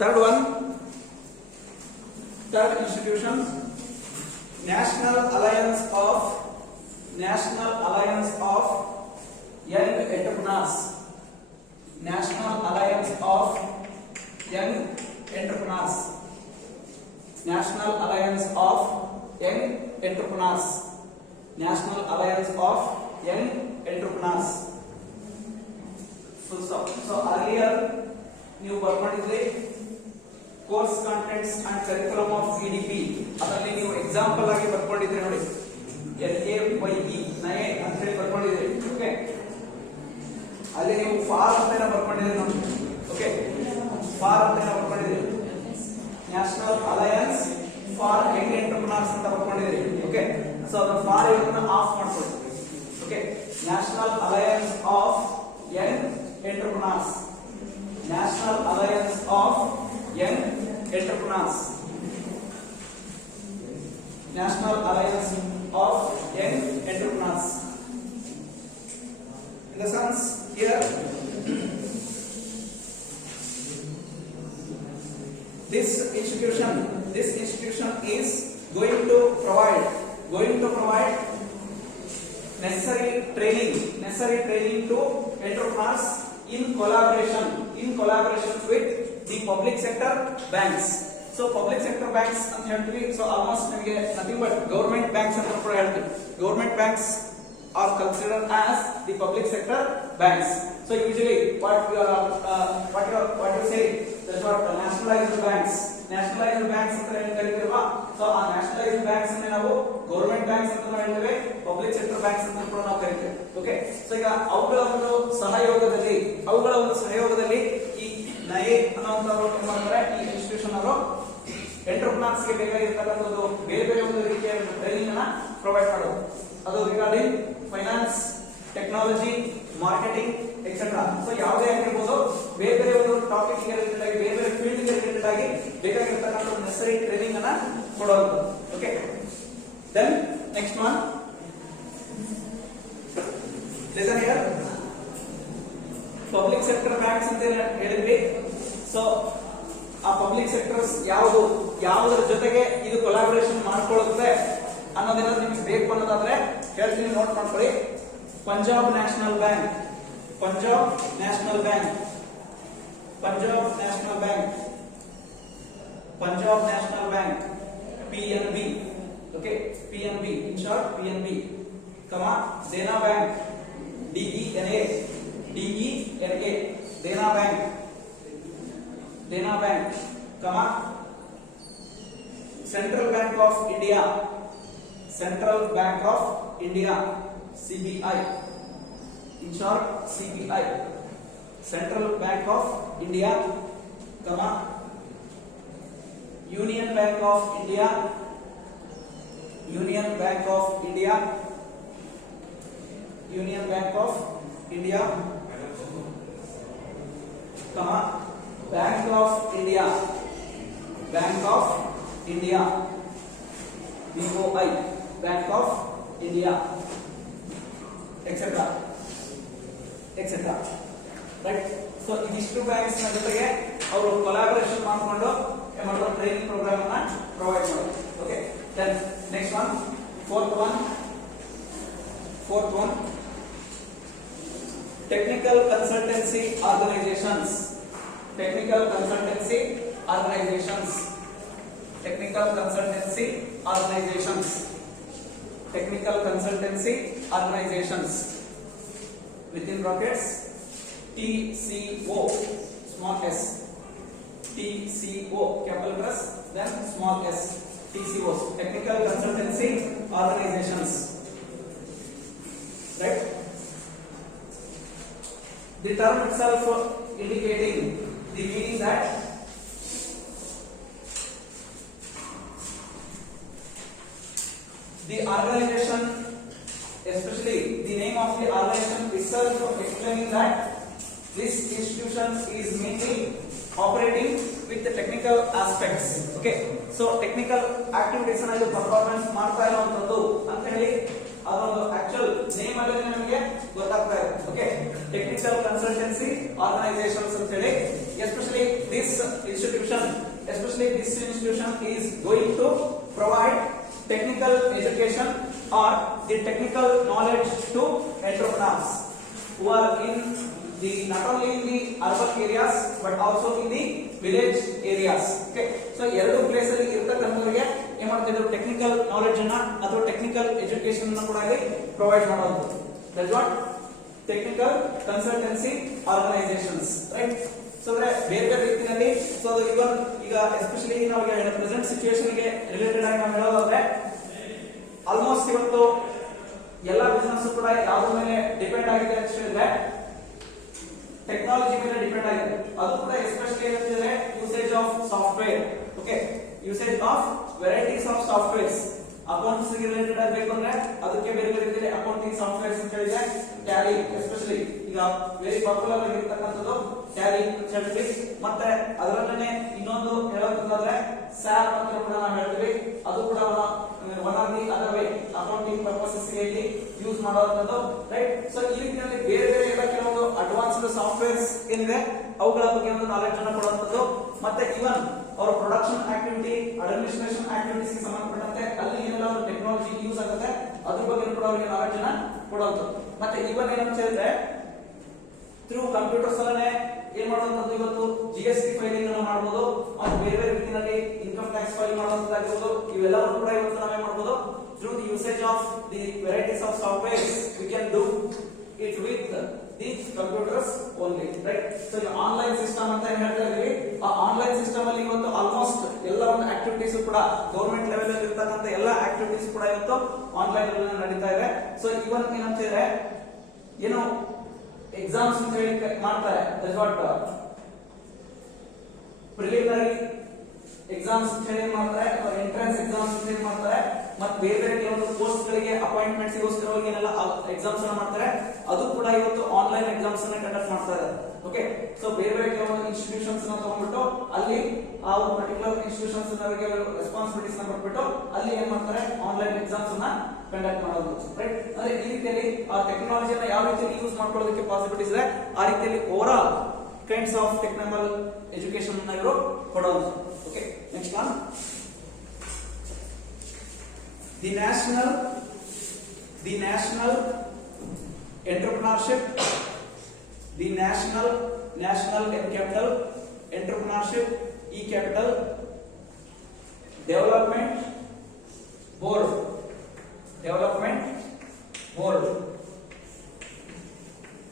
Third one, third institution, National Alliance of Young Entrepreneurs. National Alliance of Young Entrepreneurs. National Alliance of Young Entrepreneurs. National Alliance of Young Entrepreneurs. Full stop. So earlier ನೀವು ಬರ್ಕೊಂಡಿದ್ರಿ course contents and curriculum of PDP. ಅದರಲ್ಲಿ ನೀವು example ಆಗಿ ಬರ್ಕೊಂಡಿದ್ರಿ ನೋಡಿ, LAYE ನಯೆ ಅಂತ ಹೇಳಿ ಬರ್ಕೊಂಡಿದ್ರಿ. Okay, ಅಲ್ಲಿ ನೀವು ಫಾರ್ ಅಂತ ಬರ್ಕೊಂಡಿದ್ರಿ ನೋಡಿ. ಓಕೆ, ಫಾರ್ ಅಂತ ಬರ್ಕೊಂಡಿದ್ರಿ, national alliance for young entrepreneurs ಅಂತ ಬರ್ಕೊಂಡಿದ್ರಿ. ಓಕೆ, ಸೊ ಅದನ್ನ ಫಾರ್ ಇದನ್ನ ಆಫ್ ಮಾಡ್ಕೊಳ್ಳಿ. Okay, national alliance of young entrepreneurs. National Alliance of Young Entrepreneurs. National Alliance of Young Entrepreneurs. In the sense here, this institution is going to provide necessary training to entrepreneurs in collaboration with the public sector banks. So public sector banks ಅಂತ ಹೇಳ್ತೀವಿ. So almost ನಿಮಗೆ nothing but government banks ಅಂತ ಕೂಡ ಹೇಳ್ತೀವಿ. Government banks are considered as the public sector banks. So usually what you say, that's what nationalized banks ಅಂತ ಕರೀತೀವಲ್ವಾ. So ಆ nationalized banks ಅನ್ನು ನಾವು government banks ಅಂತ ಹೇಳ್ತೇವೆ, public sector banks ಅಂತ ಕೂಡ ನಾವು ಕರೀತೇವೆ. ಓಕೆ, ಸೊ ಈಗ ಅವುಗಳ ಒಂದು ಸಹಯೋಗದಲ್ಲಿ ಈ ನಯೆ ಅನ್ನುವಂಥವ್ರು ಏನ್ ಮಾಡ್ತಾರೆ, ಈ ಇನ್ಸ್ಟಿಟ್ಯೂಷನ್ ಅವರು ಎಂಟರ್ಪ್ರಿನರ್ಸ್ ಗೆ ಬೇಕಾಗಿರ್ತಕ್ಕಂಥದ್ದು ಬೇರೆ ಒಂದು ರೀತಿಯ ಟ್ರೈನಿಂಗ್ ಅನ್ನ ಪ್ರೊವೈಡ್ ಮಾಡೋದು. ಅದು regarding finance, technology, marketing etcetera. So ಯಾವುದೇ ಆಗಿರ್ಬೋದು, ಬೇರೆ ಒಂದು ಟಾಪಿಕ್ ರಿಲೇಟೆಡ್ ಆಗಿ, ಬೇರೆ ಫೀಲ್ಡ್ ರಿಲೇಟೆಡ್ ಆಗಿ ಬೇಕಾಗಿರ್ತಕ್ಕಂಥ ನೆಸೆಸರಿ ಟ್ರೈನಿಂಗ್ ಅನ್ನ ಕೊಡೋದು. Okay, then next one, listen here. Public sector banks ಅಂತ ಹೇಳಿದ್ವಿ. ಸೊ ಆ ಪಬ್ಲಿಕ್ ಸೆಕ್ಟರ್ಸ್ ಯಾವುದರ ಜೊತೆಗೆ ಇದು ಕೊಲಾಬರೇಷನ್ ಮಾಡ್ಕೊಳ್ಳುತ್ತೆ ಅನ್ನೋದೇನಾದ್ರು ನಿಮ್ಗೆ ಬೇಕು ಅನ್ನೋದಾದ್ರೆ ಹೇಳ್ತೀನಿ, ನೋಟ್ ಮಾಡ್ಕೊಳ್ಳಿ. Punjab national bank, PNB. Okay, PNB, in short PNB, Dena Bank, DENA, Dena Bank, Central Bank of India, CBI, in short CBI, Central Bank of India, Union Bank of India, Bank of India, Bank of India, BOI, Bank of India, etc. Right? So ಇದಿಷ್ಟು banks ನ ಜೊತೆಗೆ ಅವರು collaboration ಮಾಡಿಕೊಂಡು training program ಅನ್ನ provide ಮಾಡೋದು. Okay, then next one, fourth one, technical consultancy organisations. Within brackets TCO, small s, TCO, capital press, then small s, TCOs, technical consultancy organizations. Right? The term itself indicating the meaning that the organization, especially the name of the organization itself explaining that this institution is mainly operating with the technical aspects. Okay, so technical activities ಅನ್ನು performance ಮಾಡ್ತಾ ಇರುವಂತದ್ದು ಅಂತ ಹೇಳಿ ಅದೊಂದು ಆಕ್ಚುअल name ಅಲ್ಲಿ ನಮಗೆ ಗೊತ್ತಾಗ್ತಾ ಇದೆ. ಓಕೆ, ಟೆಕ್ನಿಕಲ್ ಕನ್ಸಲ್ಟೆನ್ಸಿ ಆರ್ಗನೈಸೇಷನ್ಸ್ ಅಂತ ಹೇಳಿ, especially this institution especially this institution is going to provide technical education or the technical knowledge to entrepreneurs who are in the not only in the urban areas but also in the village areas. Okay, so ಎರಡು place ಅಲ್ಲಿ ಇರತಕ್ಕಂತವರಿಗೆ ಏನು ಮಾಡ್ತಿದ್ರು, technical knowledge ಅನ್ನ ಅಥವಾ technical education ಅನ್ನು ಕೂಡ ಇಲ್ಲಿ provide ಮಾಡೋದು. That's what technical consultancy organisations, right. So ಅಂದ್ರೆ ಬೇರೆ ಬೇರೆ ರೀತಿಯಲ್ಲಿ, ಸೊ ಅದು ಈಗ ಎಸ್ಪೆಷಲಿ ನಾವು ಪ್ರೆಸೆಂಟ್ ಸಿಚುವೇಶನ್ ಗೆ ರಿಲೇಟೆಡ್ ಆಗಿ ನಾವು ಹೇಳೋದಾದ್ರೆ ಆಲ್ಮೋಸ್ಟ್ ಇವತ್ತು ಎಲ್ಲ ಬಿಸಿನೆಸ್ ಕೂಡ ಯಾವ್ದ್ರ ಮೇಲೆ ಡಿಪೆಂಡ್ ಆಗಿದೆ ಅಂತ ಹೇಳಿದ್ರೆ ಟೆಕ್ನಾಲಜಿ ಮೇಲೆ ಡಿಪೆಂಡ್ ಆಗಿದೆ. ಅದು ಕೂಡ ಎಸ್ಪೆಷಲಿ ಏನಂತಂದ್ರೆ usage of software. Okay, usage of varieties of softwares. Accounts ಗೆ ರಿಲೇಟೆಡ್ ಆಗಬೇಕು ಅಂದ್ರೆ ಅದಕ್ಕೆ ಬೇರೆ ಬೇರೆ ರೀತಿಯಲ್ಲಿ ಅಕೌಂಟಿಂಗ್ ಸಾಫ್ಟ್ವೇರ್ಸ್ ಅಂತ ಹೇಳಿದ್ರೆ ಟ್ಯಾಲಿ, ಎಸ್ಪೆಷಲಿ ಈಗ ವೆರಿ ಪಾಪ್ಯುಲರ್ ಆಗಿರ್ತಕ್ಕಂಥದ್ದು ಟ್ಯಾಲಿ ಅಂತ ಹೇಳ್ತೀವಿ. ಮತ್ತೆ ಅದರಲ್ಲೇ ಇನ್ನೊಂದು ಹೇಳೋದಾದ್ರೆ ಸ್ಯಾಪ್ ಅಂತ ಕೂಡ ನಾವು ಹೇಳ್ತೀವಿ. ಅದು ಕೂಡ one of the other way accounting purposes ಗೆ ಇಲ್ಲಿ ಯೂಸ್ ಮಾಡುವಂತದ್ದು, ರೈಟ್. ಸೊ ಈ ರೀತಿಯಲ್ಲಿ ಬೇರೆ ಬೇರೆ ಎಲ್ಲ ಕೆಲವೊಂದು ಅಡ್ವಾನ್ಸ್ಡ್ ಸಾಫ್ಟ್ವೇರ್ಸ್ ಏನಿದೆ ಅವುಗಳ ಬಗ್ಗೆ ಒಂದು ನಾಲೆಡ್ಜ್ ಅನ್ನು ಕೊಡುವಂತದ್ದು. ಮತ್ತೆ ಇವನ್ ಅವರ ಪ್ರೊಡಕ್ಷನ್ ಆಕ್ಟಿವಿಟಿ, ಅಡ್ಮಿನಿಸ್ಟ್ರೇಷನ್ ಆಕ್ಟಿವಿಟೀಸ್ ಗೆ ಸಂಬಂಧಪಟ್ಟಂತೆ ಅಲ್ಲಿ ಏನೆಲ್ಲ ಒಂದು ಟೆಕ್ನಾಲಜಿ ಯೂಸ್ ಆಗುತ್ತೆ ಅದ್ರ ಬಗ್ಗೆ ಕೂಡ ಅವರಿಗೆ ನಾಲೆಡ್ಜ್ ಅನ್ನ ಕೊಡುವಂತದ್ದು. ಮತ್ತೆ ಇವನ್ ಏನಂತ ಹೇಳಿದ್ರೆ ಥ್ರೂ ಕಂಪ್ಯೂಟರ್ಸ್ ಅಲ್ಲೇ ಏನ್ ಮಾಡುವಂತದ್ದು, ಇವತ್ತು GST ಫೈಲಿಂಗ್ ಅನ್ನು ಮಾಡಬಹುದು, ಮತ್ತು ಬೇರೆ ಬೇರೆ ರೀತಿಯಲ್ಲಿ ಇನ್ಕಮ್ ಟ್ಯಾಕ್ಸ್ ಫೈಲ್ ಮಾಡುವಂತದ್ದಾಗಿರ್ಬೋದು. ಇವೆಲ್ಲವೂ ಕೂಡ ಇವತ್ತು ನಾವೇ ಮಾಡಬಹುದು through the usage of the varieties of softwares. We can do it with the computers only, right. So online system ಅಂತ ಏನ್ ಹೇಳ್ತಾ ಇದೀವಿ, ಆ ಆನ್ಲೈನ್ ಸಿಸ್ಟಮ್ ಅಲ್ಲಿ ಇವತ್ತು ಆಲ್ಮೋಸ್ಟ್ ಎಲ್ಲ ಒಂದು ಆಕ್ಟಿವಿಟೀಸ್ ಕೂಡ ಗವರ್ಮೆಂಟ್ ಲೆವೆಲ್ ಅಲ್ಲಿ ಇರ್ತಕ್ಕಂಥ ಎಲ್ಲ ಆಕ್ಟಿವಿಟೀಸ್ ಕೂಡ ಇವತ್ತು ಆನ್ಲೈನ್ ಅಲ್ಲಿ ನಡೀತಾ ಇದೆ. ಸೊ ಇವನ್ ಏನಂತ ಹೇಳಿದ್ರೆ ಏನು ಎಕ್ಸಾಮ್ಸ್ ಅಂತ ಹೇಳಿ ಮಾಡ್ತಾರೆ, ದಟ್ಸ್ ವಾಟ್ ಪ್ರಿಲಿಮಿನರಿ ಎಕ್ಸಾಮ್ಸ್ ಅಂತ ಹೇಳಿ ಮಾಡ್ತಾರೆ, ಅಥವಾ ಎಂಟ್ರೆನ್ಸ್ ಎಕ್ಸಾಮ್ಸ್ ಅಂತ ಹೇಳಿ ಮಾಡ್ತಾರೆ. ಮತ್ತೆ ಬೇರೆ ಬೇರೆ ಕೆಲವೊಂದು ಪೋಸ್ಟ್ ಗಳಿಗೆ ಅಪಾಯಿಂಟ್ಮೆಂಟ್ಸ್ ಗೋಸ್ಕರವಾಗಿ ಏನೆಲ್ಲ ಎಕ್ಸಾಮ್ಸ್ ಅನ್ನ ಮಾಡ್ತಾರೆ, ಅದು ಕೂಡ ಇವತ್ತು ಆನ್ಲೈನ್ ಎಕ್ಸಾಮ್ಸ್ ಅನ್ನ ಕಂಡಕ್ಟ್ ಮಾಡ್ತಾ ಇದ್ದಾರೆ. ಓಕೆ, ಸೊ ಬೇರೆ ಬೇರೆ ಕೆಲವೊಂದು ಇನ್ಸ್ಟಿಟ್ಯೂಷನ್ಸ್ ಅನ್ನ ತಗೊಂಡ್ಬಿಟ್ಟು ಅಲ್ಲಿ ಆ ಒಂದು ಪರ್ಟಿಕ್ಯುಲರ್ ಇನ್ಸ್ಟಿಟ್ಯೂಷನ್ಸ್ ಅವರಿಗೆ ರೆಸ್ಪಾನ್ಸಿಬಿಲಿಟೀಸ್ ನ ಕೊಟ್ಬಿಟ್ಟು ಅಲ್ಲಿ ಏನ್ ಮಾಡ್ತಾರೆ, ಆನ್ಲೈನ್ ಎಕ್ಸಾಮ್ಸ್ ಅನ್ನ ಕಂಡಕ್ಟ್ ಮಾಡೋದು, ರೈಟ್. ಅಂದ್ರೆ ಈ ರೀತಿಯಲ್ಲಿ ಆ ಟೆಕ್ನಾಲಜಿಯನ್ನ ಯಾವ ರೀತಿಯಲ್ಲಿ ಯೂಸ್ ಮಾಡ್ಕೊಳ್ಳೋದಕ್ಕೆ ಪಾಸಿಬಿಲಿಟೀಸ್ ಇದೆ, ಆ ರೀತಿಯಲ್ಲಿ over all kinds of technical education ಅನ್ನ ಇವರು ಕೊಡೋದು. Okay, next one, the national entrepreneurship, the national N capital entrepreneurship E capital development board,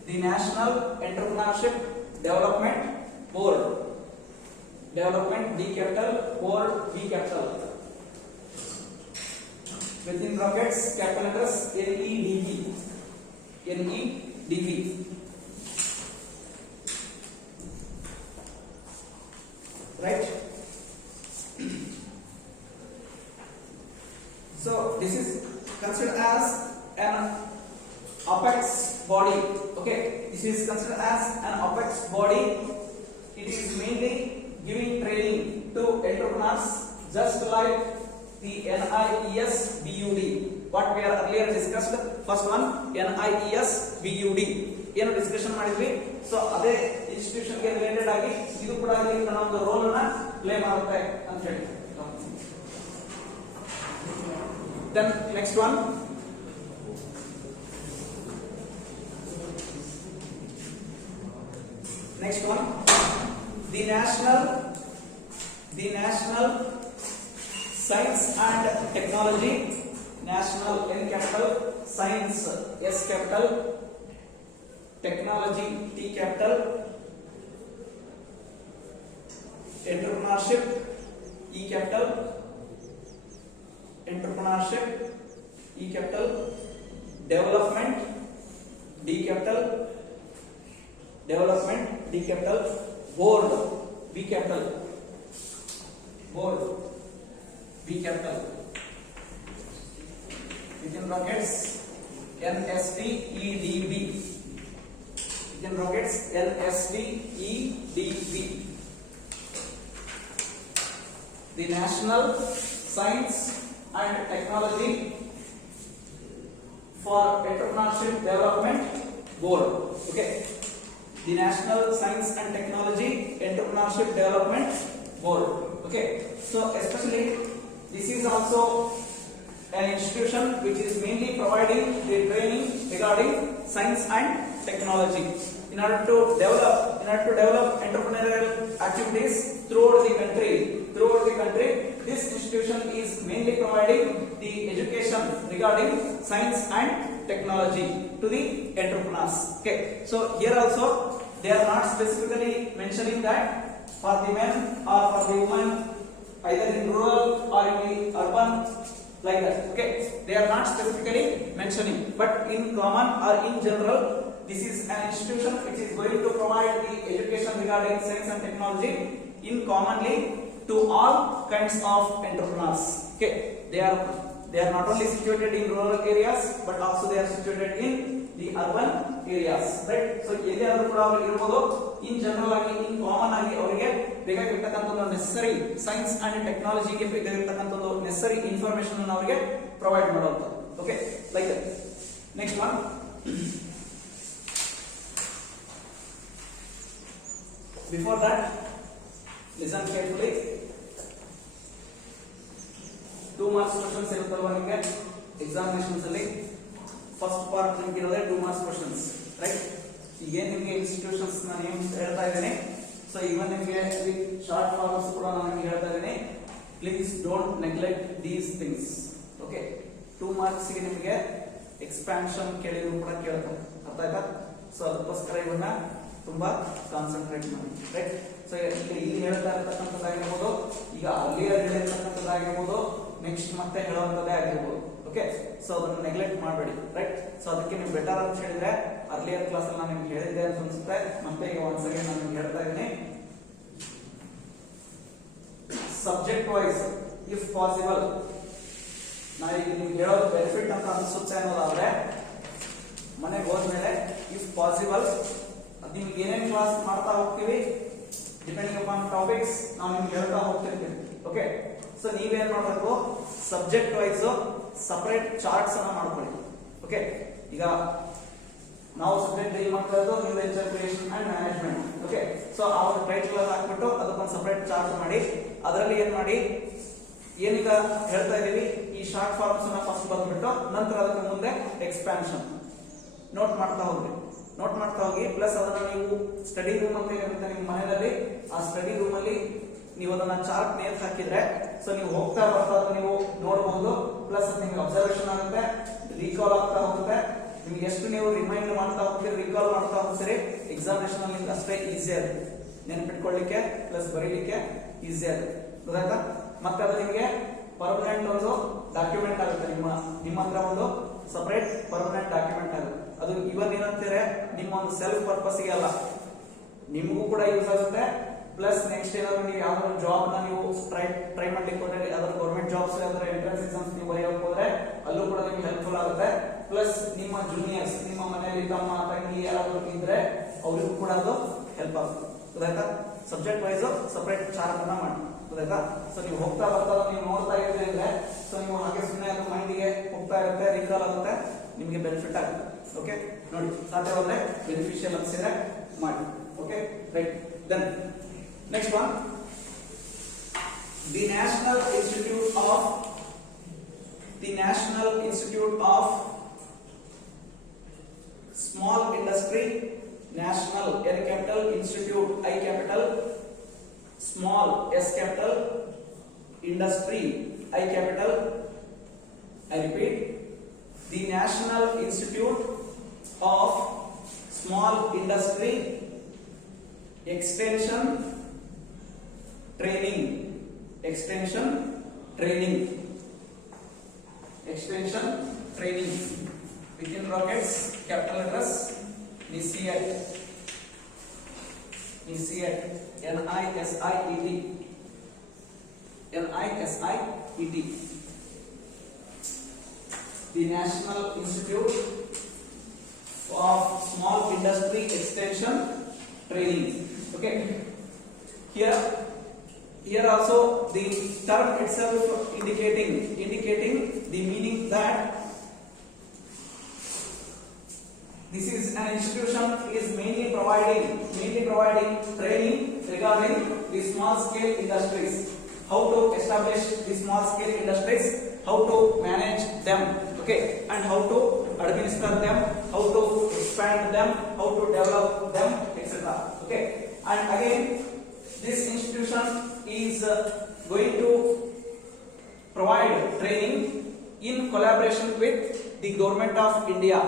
the national entrepreneurship development board, development D capital, board B capital, within brackets capital letters NEDB. Right. So this is considered as an apex body. Okay, this is considered as an apex body. It is mainly giving training to entrepreneurs, just like the NIES BUD, what we are earlier discussed. First one NIES BUD ಏನು discussion ಮಾಡಿದ್ವಿ. So ಅದೇ institution ಗೆ related ಆಗಿ ಇದು ಕೂಡ ಇಲ್ಲಿ ತನ್ನ ಒಂದು ರೋಲ್ ಅನ್ನ ಪ್ಲೇ ಮಾಡುತ್ತೆ ಅಂತ ಹೇಳಿ. Then next one, the national science and technology, national N capital, science S capital, technology T capital, entrepreneurship E capital, development D capital, board B capital, within brackets NSDEDB, the National Science and Technology for Entrepreneurship Development Board. Okay, the National Science and Technology Entrepreneurship Development board. Okay, so especially this is also an institution which is mainly providing the training regarding science and technology in order to develop entrepreneurial activities throughout the country. This institution is mainly providing the education regarding science and technology to the entrepreneurs. Okay, so here also they are not specifically mentioning that for the men or for the women either in rural or in the urban, like that. Okay, they are not specifically mentioning, but in common or in general, this is an institution which is going to provide the education regarding science and technology in commonly to all kinds of entrepreneurs. Okay, they are not only situated in rural areas but also they are situated in the urban areas, right? So ಎಲ್ಲಿಯಾದರೂ ಕೂಡ ಅವರು ಇರಬಹುದು. ಇನ್ general ಆಗಿ in common ಆಗಿ ಅವರಿಗೆ ಬೇಕಾಗಿರತಕ್ಕಂತ ಒಂದು necessary science and ಟೆಕ್ನಾಲಜಿಗೆ ಬೇಕಾಗಿರತಕ್ಕಂತ ಒಂದು necessary information ಅನ್ನು ಅವರಿಗೆ ಪ್ರೊವೈಡ್ ಮಾಡುವಂತದ್ದು. Okay, like that. Next one, before that listen carefully. 2 marks questions ಇರುತ್ತಲ್ವಾ ನಿಮಗೆ ಎಕ್ಸಾಮಿನೇಷನ್ಸ್ ಅಲ್ಲಿ. ಫಸ್ಟ್ ಪಾರ್ಟ್ ನಿಮಗೆ ಇರೋದೇ 2 marks questions, ರೈಟ್? ಈಗ ಏನು ನಿಮಗೆ ಇನ್ಸ್ಟಿಟ್ಯೂಷನ್ಸ್ ನಾನು ಏನು ಹೇಳ್ತಾ ಇದ್ದೇನೆ, ಸೊ ಇವನ್ ನಿಮಗೆ ಶಾರ್ಟ್ ಫಾರ್ಮ್ಸ್ ಕೂಡ ನಾನು ನಿಮಗೆ ಹೇಳ್ತಾ ಇದ್ದೇನೆ. Please don't neglect these things. Okay, 2 marks ಗೆ ನಿಮಗೆ ಎಕ್ಸ್ಪಾನ್ಷನ್ ಕೇಳಿದ್ರು ಕೂಡ ಕೇಳ್ತಾರೆ, ಅರ್ಥ ಆಯ್ತಾ? ಸೊ ಅದಕ್ಕೋಸ್ಕರ ಇವನ್ನ ತುಂಬಾ ಕಾನ್ಸಂಟ್ರೇಟ್ ಮಾಡಿ, ರೈಟ್? ಸೊ ಇಲ್ಲಿ ಹೇಳ್ತಾ ಇರತಕ್ಕಂಥದ್ದಾಗಿರ್ಬೋದು, ಈಗ ಅರ್ಲಿಯರ್ ಹೇಳಿರ್ತಕ್ಕಂಥದ್ದಾಗಿರ್ಬೋದು, ನೆಕ್ಸ್ಟ್ ಮತ್ತೆ ಹೇಳುವಂಥದ್ದೇ ಆಗಿರ್ಬೋದು. ಓಕೆ, ಸೊ ಅದನ್ನು ನೆಗ್ಲೆಕ್ಟ್ ಮಾಡಬೇಡಿ, ರೈಟ್? ಸೊ ಅದಕ್ಕೆ ನೀವು ಬೆಟರ್ ಅಂತ ಹೇಳಿದ್ರೆ ಅರ್ಲಿಯರ್ ಕ್ಲಾಸ್ ಅಲ್ಲಿ ನಾನು ನಿಮ್ಗೆ ಹೇಳಿದ್ದೆ ಅಂತ ಅನ್ಸುತ್ತೆ. ಮತ್ತೆ ಈಗ ಒಂದ್ಸರಿ ನಾನು ನಿಮ್ಗೆ ಹೇಳ್ತಾ ಇದ್ದೀನಿ, ಸಬ್ಜೆಕ್ಟ್ ವೈಸ್ ಇಫ್ ಪಾಸಿಬಲ್. ನಾ ಈಗ ನಿಮ್ಗೆ ಹೇಳೋದು ಬೆನಿಫಿಟ್ ಅಂತ ಅನ್ಸುತ್ತೆ ಅನ್ನೋದಾದ್ರೆ ಮನೆಗೆ ಹೋದ್ಮೇಲೆ ಇಫ್ ಪಾಸಿಬಲ್ ನಿಮ್ಗೆ ಏನೇನು ಕ್ಲಾಸ್ ಮಾಡ್ತಾ ಹೋಗ್ತೀವಿ ಡಿಪೆಂಡಿಂಗ್ ಅಪಾನ್ ಟಾಪಿಕ್ಸ್ ನಾವು ನಿಮ್ಗೆ ಹೇಳ್ತಾ ಹೋಗ್ತಿರ್ತೀವಿ. ಓಕೆ, ಸೊ ನೀವೇನ್ ಮಾಡಬೇಕು, ಸಬ್ಜೆಕ್ಟ್ ವೈಸ್ ಸಪರೇಟ್ ಚಾರ್ಟ್ಸ್ ಅನ್ನ ಮಾಡ್ಕೊಳ್ಳಿ. ಓಕೆ, ಈಗ ನಾವು ಸಬ್ಜೆಕ್ಟ್ ಡೀಲ್ ಮಾಡ್ತಾ ಇರೋದು new venture creation and management. Okay, so ಆ ಒಂದು ಟೈಟಲ್ ಅಲ್ಲಿ ಹಾಕ್ಬಿಟ್ಟು ಅದಕ್ಕೊಂದು ಸಪರೇಟ್ ಚಾರ್ಟ್ ಮಾಡಿ, ಅದರಲ್ಲಿ ಏನ್ ಮಾಡಿ, ಏನೀಗ ಹೇಳ್ತಾ ಇದೀವಿ ಈ ಶಾರ್ಟ್ ಫಾರ್ಮ್ಸ್ ಅನ್ನ ಫಸ್ಟ್ ಬಂದ್ಬಿಟ್ಟು ನಂತರ ಅದಕ್ಕೆ ಮುಂದೆ ಎಕ್ಸ್ಪಾನ್ಷನ್ ನೋಟ್ ಮಾಡ್ತಾ ಹೋಗಿ. ಪ್ಲಸ್ ಅದನ್ನ ನೀವು ಸ್ಟಡಿ ರೂಮ್ ಅಂತ ಇರುತ್ತೆ ನಿಮ್ಮ ಮನೆಯಲ್ಲಿ, ಆ ಸ್ಟಡಿ ರೂಮ್ ಅಲ್ಲಿ ನೀವು ಅದನ್ನ ಚಾರ್ಟ್ ನೇತ್ ಹಾಕಿದ್ರೆ ಸೊ ನೀವು ಹೋಗ್ತಾ ಬರ್ತಾ ನೀವು ನೋಡಬಹುದು. ಪ್ಲಸ್ ನಿಮ್ಗೆ ಅಬ್ಸರ್ವೇಷನ್ ಆಗುತ್ತೆ, ರೀಕಾಲ್ ಆಗ್ತಾ ಹೋಗುತ್ತೆ. ನಿಮ್ಗೆ ಎಷ್ಟು ನೀವು ರಿಮೈಂಡ್ ಮಾಡ್ತಾ ಹೋಗ್ತೀರಿ, ರೀಕಾಲ್ ಮಾಡ್ತಾ ಹೋಗ್ತೀರಿ, ಎಕ್ಸಾಮಿನೇಷನ್ ಅಲ್ಲಿ ನಿಮ್ಗೆ ಅಷ್ಟೇ ಈಸಿ ಆಗುತ್ತೆ ನೆನ್ಪಿಟ್ಕೊಳ್ಳಿಕ್ಕೆ, ಪ್ಲಸ್ ಬರೀಲಿಕ್ಕೆ ಈಸಿ ಆಗುತ್ತೆ. ಗೊತ್ತಾಯ್ತಾ? ಮತ್ತೆ ಅದು ನಿಮ್ಗೆ ಪರ್ಮನೆಂಟ್ ಒಂದು ಡಾಕ್ಯುಮೆಂಟ್ ಆಗುತ್ತೆ, ನಿಮ್ಮ ಹತ್ರ ಒಂದು ಸಪರೇಟ್ ಪರ್ಮನೆಂಟ್ ಡಾಕ್ಯುಮೆಂಟ್ ಆಗುತ್ತೆ. ಅದು ಇವನ್ ಏನಂತೀರ, ನಿಮ್ಮ ಒಂದು ಸೆಲ್ಫ್ ಪರ್ಪಸ್ ಗೆ ಅಲ್ಲ, ನಿಮಗೂ ಕೂಡ ಯೂಸ್ ಆಗುತ್ತೆ. ಪ್ಲಸ್ ನೆಕ್ಸ್ಟ್ ಏನಾದ್ರು ನೀವು ಯಾವ್ದಾದ್ರು ಜಾಬ್ ನ ನೀವು ಟ್ರೈ ಮಾಡ್ಲಿಕ್ಕೆ ಹೋದ್ರೆ, ಯಾವ್ದಾದ್ರು ಗೌರ್ಮೆಂಟ್ ಜಾಬ್ಸ್ ಯಾವ್ದಾದ್ರು ಎಂಟ್ರೆನ್ಸ್ ಎಕ್ಸಾಮ್ಸ್ ನೀವು ಬರೆಯೋಕೆ ಹೋದ್ರೆ ಅಲ್ಲೂ ಕೂಡ ನಿಮ್ಗೆ ಹೆಲ್ಪ್ಫುಲ್ ಆಗುತ್ತೆ. ಪ್ಲಸ್ ನಿಮ್ಮ ಜೂನಿಯರ್ಸ್, ನಿಮ್ಮ ಮನೆಯಲ್ಲಿ ತಮ್ಮ ತಂಗಿ ಯಾರಾದ್ರೂ ಇದ್ರೆ ಅವ್ರಿಗೂ ಕೂಡ ಅದು ಹೆಲ್ಪ್ ಆಗುತ್ತೆ. ಗೊತ್ತಾಯ್ತಾ? ಸಬ್ಜೆಕ್ಟ್ ವೈಸ್ ಸಪರೇಟ್ ಚಾರ್ಟ್ ಅನ್ನ ಮಾಡಿ. ಗೊತ್ತಾಯ್ತಾ? ಸೊ ನೀವು ಹೋಗ್ತಾ ಬರ್ತಾ ನೀವು ನೋಡ್ತಾ ಇದ್ರೆ ಸೊ ನೀವು ಹಾಗೆ ಸುಮ್ಮನೆ ಅದು ಮೈಂಡಿಗೆ ಹೋಗ್ತಾ ಇರುತ್ತೆ, ರೀಕಾಲ್ ಆಗುತ್ತೆ, ನಿಮಗೆ ಬೆನಿಫಿಟ್ ಆಗುತ್ತೆ. ಓಕೆ, ನೋಡಿ ಸಾಧ್ಯವಾದ್ರೆ ಬೆನಿಫಿಷಿಯಲ್ ಅನ್ಸಿದ್ರೆ ಮಾಡಿ. Okay, right. Then next one, the national institute of small industry, national N capital Institute I capital, small S capital, industry I capital. I repeat, the National Institute of Small Industry Extension Training, within brackets capital letters NICET, NISIET, the National Institute of Small Industry Extension Training. Okay, here also the term itself indicating the meaning that this is an institution is mainly providing training regarding the small scale industries, how to establish the small scale industries, how to manage them, okay, and how to administer them, how to expand them, how to develop them, etc. Okay, and again this institution is going to provide training in collaboration with the government of India.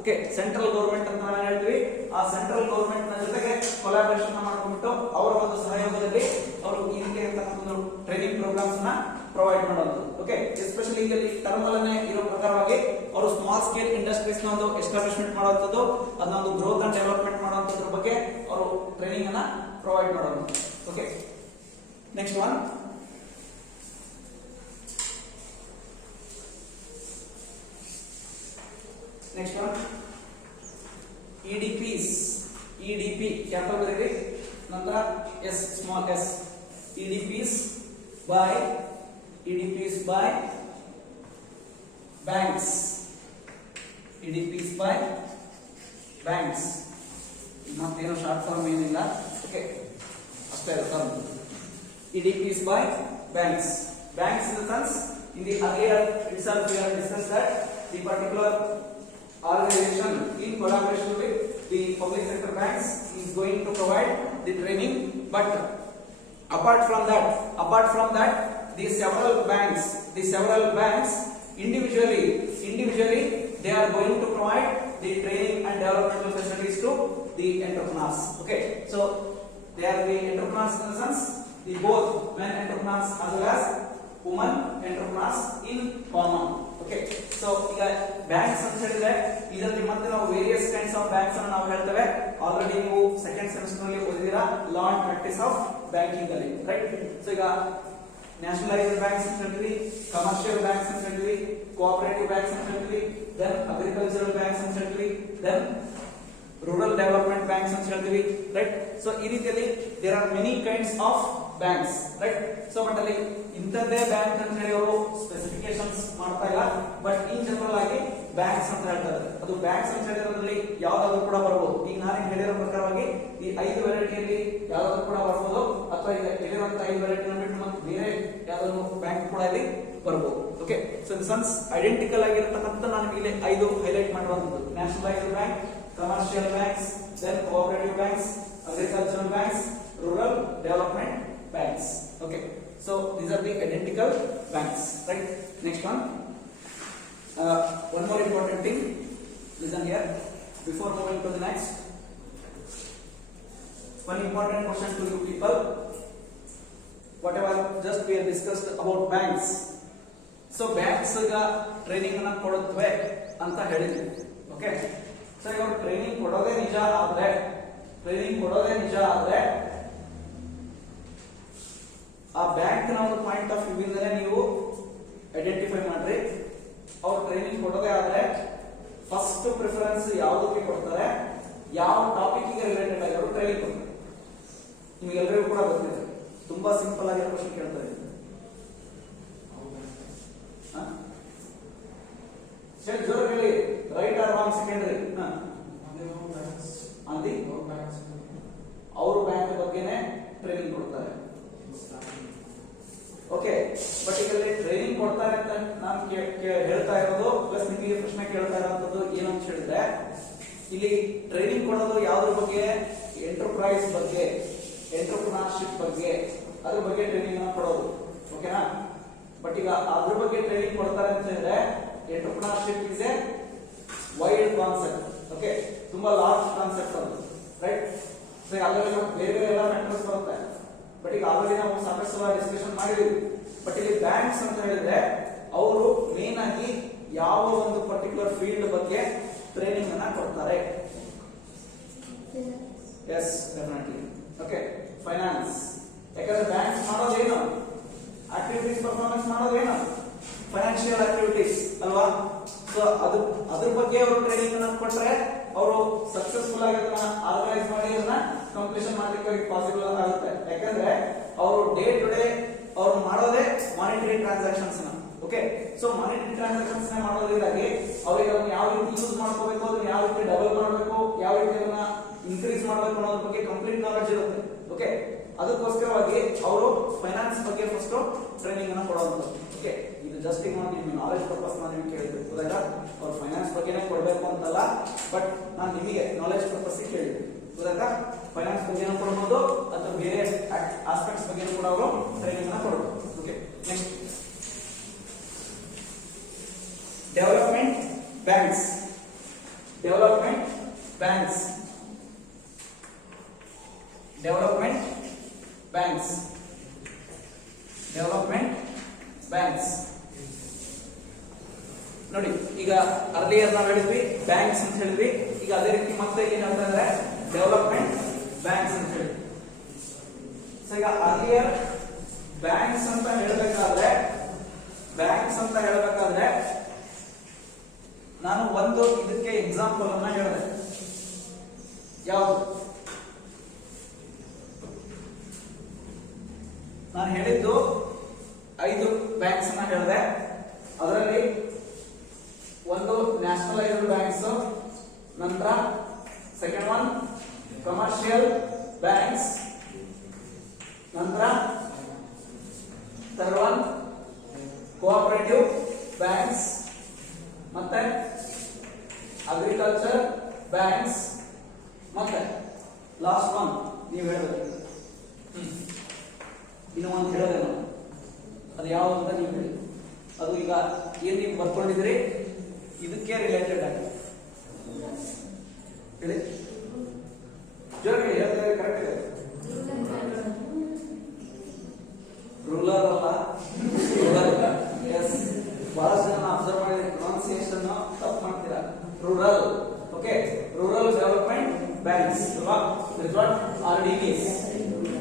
Okay, central government ಅಂತ ನಾವು ಹೇಳ್ತೀವಿ, ಆ central government ನ ಜೊತೆಗೆ collaboration ಮಾಡ್ಕೊಂಡು ಅವರ ಒಂದು ಸಹಯೋಗದಲ್ಲಿ ಅವರು ಈ ರೀತಿಯಾದಂತಹ ಟ್ರೈನಿಂಗ್ ಪ್ರೋಗ್ರಾಮ್ಸ್ ನ ಪ್ರೊವೈಡ್ ಮಾಡೋದು. ಓಕೆ, ಎಸ್ಪೆಷಲಿ ಇಲ್ಲಿ ಟರ್ಮಲ್ಲೇ ಇರೋ ಪ್ರಕಾರವಾಗಿ ಅವರು ಸ್ಮಾಲ್ ಸ್ಕೇಲ್ ಇಂಡಸ್ಟ್ರೀಸ್ ನ ಒಂದು ಎಸ್ಟಾಬ್ಲಿಷ್ಮೆಂಟ್ ಮಾಡುವಂತದ್ದು, ಅದನ್ನ ಒಂದು ಗ್ರೋತ್ ಅಂಡ್ ಡೆವಲಪ್ಮೆಂಟ್ ಮಾಡುವಂತದ್ರ ಬಗ್ಗೆ ಅವರು ಟ್ರೈನಿಂಗ್ ಅನ್ನ ಪ್ರೊವೈಡ್ ಮಾಡೋದು. Okay, next one, next one, EDPs, EDP capital ಬರೀರಿ, ನಂತರ S small s, EDPs by banks, EDPs by banks, ಮತ್ತೇನು ಶಾರ್ಟ್ ಫಾರ್ಮ್ ಏನಿಲ್ಲ. ಓಕೆ, ಅಷ್ಟೇ term. EDPs by banks, banks in the sense in the earlier itself we have discussed that the particular organization in collaboration with the public sector banks is going to provide the training, but apart from that the several banks individually they are going to provide the training and developmental facilities to the entrepreneurs. Okay, so they are the entrepreneurs in the sense the both men entrepreneurs as well as women entrepreneurs in common. Okay, so ಈಗ banks ಅಂತ ಹೇಳಿದ್ರೆ ಇದರಲ್ಲಿ ಮತ್ತೆ ನಾವು various kinds of banks ಅನ್ನು ನಾವು ಹೇಳ್ತೇವೆ. Already ನೀವು ಸೆಕೆಂಡ್ ಸೆಮಿಸ್ಟರ್ ನಲ್ಲಿ ಓದಿದಿರಾ law and practice of banking ಅಲ್ಲಿ, ರೈಟ್? ಸೊ ಈಗ ನ್ಯಾಷನಲೈಸ್ಡ್ ಬ್ಯಾಂಕ್ಸ್ ಅಂತ ಹೇಳ್ತೀವಿ, ಕಮರ್ಷಿಯಲ್ ಬ್ಯಾಂಕ್ಸ್ ಅಂತ ಹೇಳ್ತೀವಿ, ಕೋಆಪರೇಟಿವ್ ಬ್ಯಾಂಕ್ಸ್ ಅಂತ ಹೇಳ್ತೀವಿ, ದೆನ್ ಅಗ್ರಿಕಲ್ಚರಲ್ ಬ್ಯಾಂಕ್ಸ್ ಅಂತ ಹೇಳ್ತೀವಿ, ದೆನ್ ರೂರಲ್ ಡೆವಲಪ್ಮೆಂಟ್ ಬ್ಯಾಂಕ್ಸ್ ಅಂತ ಹೇಳ್ತೀವಿ, ರೈಟ್? ಸೊ ಈ ರೀತಿಯಲ್ಲಿ there are many kinds of banks, right? So but ಅಲ್ಲಿ ಇಂಥದ್ದೇ ಬ್ಯಾಂಕ್ ಅಂತ ಹೇಳಿ ಅವರು ಸ್ಪೆಸಿಫಿಕೇಶನ್ಸ್ ಮಾಡ್ತಾ ಇಲ್ಲ, ಬಟ್ ಇನ್ ಜನರಲ್ ಆಗಿ ಬ್ಯಾಂಕ್ಸ್ ಅಂತ ಹೇಳ್ತಾರೆ. ಅದು ಬ್ಯಾಂಕ್ಸ್ ಅಂತ ಹೇಳಿರೋದ್ರಲ್ಲಿ ಯಾವ್ದಾದ್ರು ಕೂಡ ಬರ್ಬೋದು. ಈಗ ನಾನು ಹೇಳಿರೋ ಪ್ರಕಾರವಾಗಿ ಈ 5 ವೆರೈಟಿಯಲ್ಲಿ ಯಾವ್ದಾದ್ರು ಕೂಡ ಬರ್ಬೋದು, ಅಥವಾ ಈಗ ಹೇಳಿರುವಂತ 5 ವೆರೈಟಿ ಬಿಟ್ಟು ಮತ್ತೆ ಬೇರೆ ಯಾವ್ದಾದ್ರು ಬ್ಯಾಂಕ್ ಕೂಡ ಇಲ್ಲಿ ಬರ್ಬೋದು. Okay, so in sense identical ಆಗಿರತಕ್ಕಂಥ ನಾನು ಇಲ್ಲಿ 5 ಹೈಲೈಟ್ ಮಾಡುವಂತದ್ದು: nationalised bank, commercial banks, then cooperative banks, agricultural banks, rural development banks. Okay, so these are the identical banks, right? Next one, one more important thing, listen here before moving to the next. One important question to you people, whatever just we have discussed about banks. So banks ga training ಅನ್ನು ಕೊಡುತ್ತವೆ ಅಂತ ಹೇಳಿದ್ವಿ. Okay, so ಇವರು training ಕೊಡೋದೇ ನಿಜ ಆದ್ರೆ ಆ bank ನ ಒಂದು ಪಾಯಿಂಟ್ ಆಫ್ ವ್ಯೂ ಇಂದಲೇ ನೀವು ಐಡೆಂಟಿಫೈ ಮಾಡ್ರಿ. ಅವ್ರು ಟ್ರೈನಿಂಗ್ ಕೊಡೋದೇ ಆದ್ರೆ ಫಸ್ಟ್ ಪ್ರಿಫರೆನ್ಸ್ ಯಾವುದಕ್ಕೆ ಕೊಡ್ತಾರೆ, ಯಾವ ಟಾಪಿಕ್ ಗೆ ರಿಲೇಟೆಡ್ ಆಗಿ ಅವರು ಟ್ರೈನಿಂಗ್ ಕೊಡ್ತಾರೆ. ನಿಮಗೆಲ್ಲರಿಗೂ ಕೂಡ ಗೊತ್ತಿದೆ, ತುಂಬಾ ಸಿಂಪಲ್ ಆಗಿರೋ ಕ್ವಶನ್ ಕೇಳ್ತಾ ಇದ್ದೀನಿ. ಜೋರ ಹೇಳಿ, ರೈಟ್ ಆರ್ ರಾಂಗ್ ಸೆಕೆಂಡರಿ? ಅವರು ಬ್ಯಾಂಕ್ ಬಗ್ಗೆನೇ ಟ್ರೈನಿಂಗ್ ಕೊಡ್ತಾರೆ. ಓಕೆ, ಬಟ್ ಈಗ ಟ್ರೈನಿಂಗ್ ಕೊಡ್ತಾರೆ ಅಂತ ನಾನು ಹೇಳ್ತಾ ಇರೋದು, ಪ್ಲಸ್ ನಿಮಗೆ ಪ್ರಶ್ನೆ ಕೇಳ್ತಾ ಇರೋದು ಏನು ಅಂತ ಹೇಳಿದ್ರೆ, ಇಲ್ಲಿ ಟ್ರೈನಿಂಗ್ ಕೊಡೋದು ಯಾವ್ದ್ರ ಬಗ್ಗೆ? ಎಂಟರ್ಪ್ರೈಸ್ ಬಗ್ಗೆ, ಎಂಟರ್ಪ್ರಿನರ್ಶಿಪ್ ಬಗ್ಗೆ, ಅದ್ರ ಬಗ್ಗೆ ಟ್ರೈನಿಂಗ್ ಕೊಡೋದು. ಓಕೆನಾ? ಬಟ್ ಈಗ ಅದ್ರ ಬಗ್ಗೆ ಟ್ರೈನಿಂಗ್ ಕೊಡ್ತಾರೆ ಅಂತ ಹೇಳಿದ್ರೆ, entrepreneurship is A wide concept. Okay, ತುಂಬಾ ಲಾರ್ಜ್ ಕಾನ್ಸೆಪ್ಟ್ ಅದು, ರೈಟ್? ಸೊ ಅದರಲ್ಲಿ ಬೇರೆ ಬೇರೆ ಎಲ್ಲ ಫ್ಯಾಕ್ಟರ್ಸ್ ಬರುತ್ತೆ. ಬಟ್ ಈಗ ಆಲ್ರೆಡಿ ನಾವು ಸಾಕಷ್ಟು ಸಲ ಡಿಸ್ಕಷನ್ ಮಾಡಿದೀವಿ. ಬಟ್ ಇಲ್ಲಿ ಬ್ಯಾಂಕ್ಸ್ ಅಂತ ಹೇಳಿದ್ರೆ ಅವರು ಮೇನ್ ಆಗಿ ಯಾವ ಒಂದು ಪರ್ಟಿಕ್ಯುಲರ್ ಫೀಲ್ಡ್ ಬಗ್ಗೆ ಟ್ರೈನಿಂಗ್ ಅನ್ನ ಕೊಡ್ತಾರೆ? Yes, definitely. Okay, finance. ಯಾಕಂದ್ರೆ ಬ್ಯಾಂಕ್ಸ್ ಮಾಡೋದೇನು? ಆಕ್ಟಿವಿಟೀಸ್ ಪರ್ಫಾರ್ಮೆನ್ಸ್ ಮಾಡೋದೇನು? ಫೈನಾನ್ಷಿಯಲ್ ಆಕ್ಟಿವಿಟೀಸ್ ಅಲ್ವಾ? ಸೊ ಅದ್ರ ಬಗ್ಗೆ ಅವರು ಟ್ರೈನಿಂಗ್ ಅನ್ನ ಕೊಟ್ರೆ ಅವರು ಸಕ್ಸಸ್ಫುಲ್ ಆಗಿ ಅದನ್ನ ಆರ್ಗನೈಸ್ ಮಾಡಿ ಅದನ್ನ ಕಂಪ್ಲೀಷನ್ ಮಾಡ್ಲಿಕ್ಕೆ ಪಾಸಿಬಲ್ ಆಗುತ್ತೆ. ಯಾಕಂದ್ರೆ ಅವರು ಡೇ ಟು ಡೇ ಅವರು ಮಾಡೋದೇ ಮಾನಿಟರಿ ಟ್ರಾನ್ಸಾಕ್ಷನ್ಸ್ ನ. ಓಕೆ, ಸೊ ಮಾನಿಟರಿ ಟ್ರಾನ್ಸಾಕ್ಷನ್ಸ್ ನ ಮಾಡೋದ್ರಿಂದಾಗಿ ಅವ್ರಿಗೆ ಅದನ್ನ ಯಾವ ರೀತಿ ಯೂಸ್ ಮಾಡ್ಕೋಬೇಕು, ಅದನ್ನ ಯಾವ ರೀತಿ ಡಬಲ್ ಮಾಡಬೇಕು, ಯಾವ ರೀತಿ ಅದನ್ನ ಇನ್ಕ್ರೀಸ್ ಮಾಡಬೇಕು ಅನ್ನೋದ್ರ ಬಗ್ಗೆ ಕಂಪ್ಲೀಟ್ ನಾಲೆಡ್ಜ್ ಇರುತ್ತೆ. ಓಕೆ, ಅದಕ್ಕೋಸ್ಕರವಾಗಿ ಅವರು ಫೈನಾನ್ಸ್ ಬಗ್ಗೆ ಫಸ್ಟ್ ಟ್ರೈನಿಂಗ್ ಅನ್ನು ಕೊಡುವಂಥದ್ದು. ಓಕೆ, ಇದು ಜಸ್ಟ್ ಈಗ ನಿಮಗೆ ನಾಲೆಜ್ ಪರ್ಪಸ್ ನಾನು ನಿಮ್ಗೆ ಕೇಳಿದ್ದೆ, ಗೊತ್ತಾಯ್ತಾ? ಅವ್ರು ಫೈನಾನ್ಸ್ ಬಗ್ಗೆನೇ ಕೊಡಬೇಕು ಅಂತಲ್ಲ, ಬಟ್ ನಾನು ನಿಮಗೆ ನಾಲೆಜ್ ಪರ್ಪಸ್ ಕೇಳಿದ್ದೆ, ಗೊತ್ತಾಯ್ತಾ? ಫೈನಾನ್ಸ್ ಬಗ್ಗೆನೂ ಕೊಡ್ಬೋದು ಅಥವಾ ಬೇರೆ ಆಸ್ಪೆಕ್ಟ್ಸ್ ಬಗ್ಗೆ ಕೂಡ ಅವರು ಟ್ರೈನಿಂಗ್ ಅನ್ನು ಕೊಡಬಹುದು. Okay, next development banks. Development banks. Development banks. Development banks ನೋಡಿ, ಈಗ ಅರ್ಲಿಯರ್ ನಾವು ಹೇಳಿದ್ವಿ ಬ್ಯಾಂಕ್ಸ್ ಅಂತ ಹೇಳಿದ್ವಿ, ಈಗ ಅದೇ ರೀತಿ ಮತ್ತೆ ಏನ್ ಹೇಳ್ತಾ ಇದ್ರೆ ಡೆವಲಪ್ಮೆಂಟ್ ಬ್ಯಾಂಕ್ಸ್ ಅಂತ ಹೇಳಿ. ಸೊ ಈಗ ಅರ್ಲಿಯರ್ ಬ್ಯಾಂಕ್ಸ್ ಅಂತ ಹೇಳಬೇಕಾದ್ರೆ ನಾನು ಒಂದು ಇದಕ್ಕೆ ಎಕ್ಸಾಂಪಲ್ ಅನ್ನ ಹೇಳಿದೆ. ಯಾವುದು? ನಾನು ಹೇಳಿದ್ದು 5 ಬ್ಯಾಂಕ್ಸ್ ಅನ್ನ ಹೇಳಿದೆ. ಅದರಲ್ಲಿ ಒಂದು ನ್ಯಾಷನಲೈಸ್ಡ್ ಬ್ಯಾಂಕ್ಸ್, ನಂತರ ಸೆಕೆಂಡ್ ಒನ್ ಕಮರ್ಷಿಯಲ್ ಬ್ಯಾಂಕ್ಸ್, ನಂತರ ಥರ್ಡ್ ಒನ್ ಕೋಆಪರೇಟಿವ್ ಬ್ಯಾಂಕ್ಸ್, ಮತ್ತೆ ಅಗ್ರಿಕಲ್ಚರ್ ಬ್ಯಾಂಕ್ಸ್, ಮತ್ತೆ ಲಾಸ್ಟ್ ಒನ್ ನೀವು ಹೇಳಬೇಕು. ಇನ್ನು ಒಂದು ಹೇಳಿದೆ ನಾವು, ಅದು ಯಾವುದು ಅಂತ ನೀವು ಹೇಳಿ. ಅದು ಈಗ ಏನ್ ನೀವು ಬರ್ಕೊಂಡಿದ್ರಿ ಇದಕ್ಕೆ ರಿಲೇಟೆಡ್ ಆಗಿ ಹೇಳಿ. ಜೋರಾಗಿ ಹೇಳ್ತಾರೆ, ಕರೆಕ್ಟ್ ಇದೆ. ರೂಲರ್ ಅಲ್ಲ, ರೂರಲ್. ಎಸ್, ಬಹಳಷ್ಟು ಜನ ಅಬ್ಸರ್ವ್ ಮಾಡಿದ್ರೆ ಪ್ರೊನೌನ್ಸಿಯೇಷನ್ ತಪ್ಪು ಮಾಡ್ತೀರಾ. Rural. Okay, rural development banks ಅಲ್ವಾ? RDBs,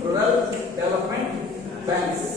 rural development banks.